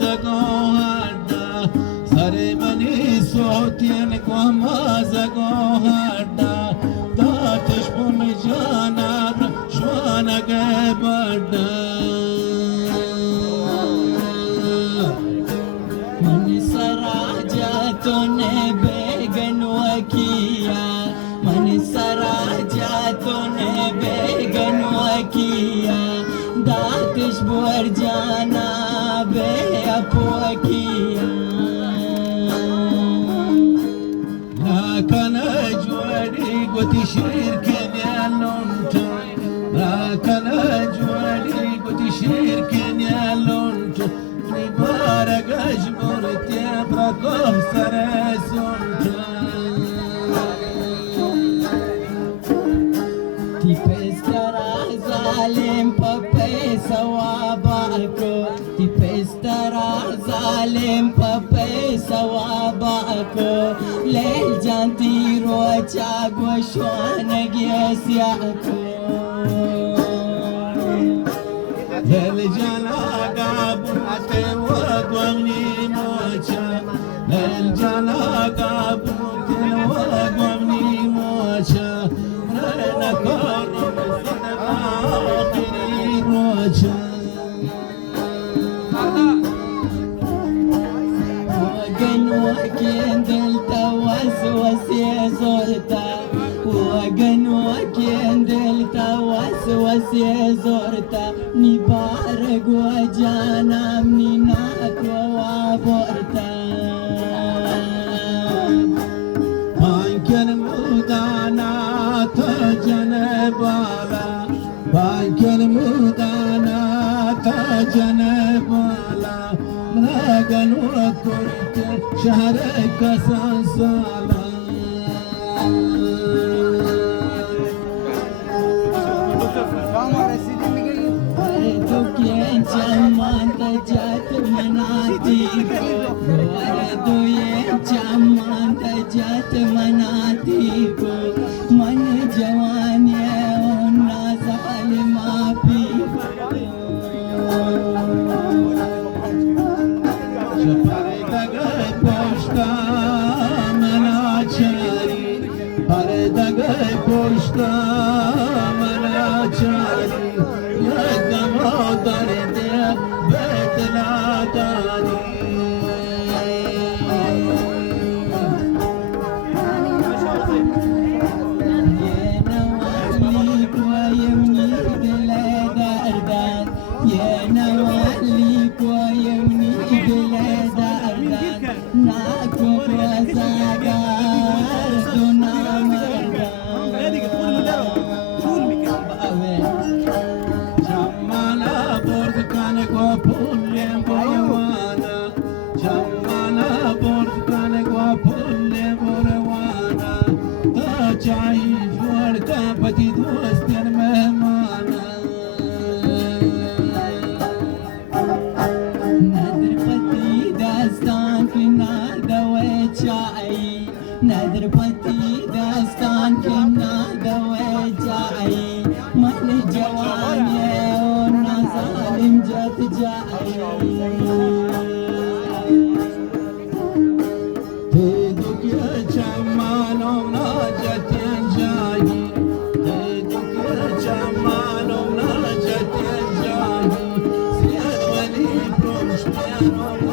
زگوهردا سر منی صوتین قوما زگوهردا داتش بوم جانا شوانگ بردا من سراجاتون بگن وکیا من سراجاتون بگن وکیا داتش بور جانا بے اپوکیا لكن اجوالي قلت شركن يا لونتو لكن اجوالي قلت شركن يا لونتو مبارك اجبرت يا بركم سرسونتو ti pesterà zalim pape sawabako ti pesterà zalim pape sawabako lel janti rocha goshwana gyasiako lel jana gabu ate wagwani mocha lel jana gabu ate wagwani mocha وقن دلتا وسوسي زورتا وقن دلتا وسوسي زورتا نبارك وجانا منك وابورتا بانكن مودانا تجنبالا بانكن مودانا تجنبالا منغن وكرت شهرك سانسالا وردك يا جمان تجات مناتيكو وردو يا جمان تجات مناتيكو من جوان يا والناس ما فيكو Poşta manacari yadamo darde betla dani yena wali koyemni dile dardan yena wali koyemni dile dardan nako zagar dunama Chai Jorda Pati Dostian Mehmana Nadr Pati Dastan Ki Nada We Chai Nadr Pati Dastan Ki Nada We Chai Man Jawan Ye Ona Zalim Jat Jai Piano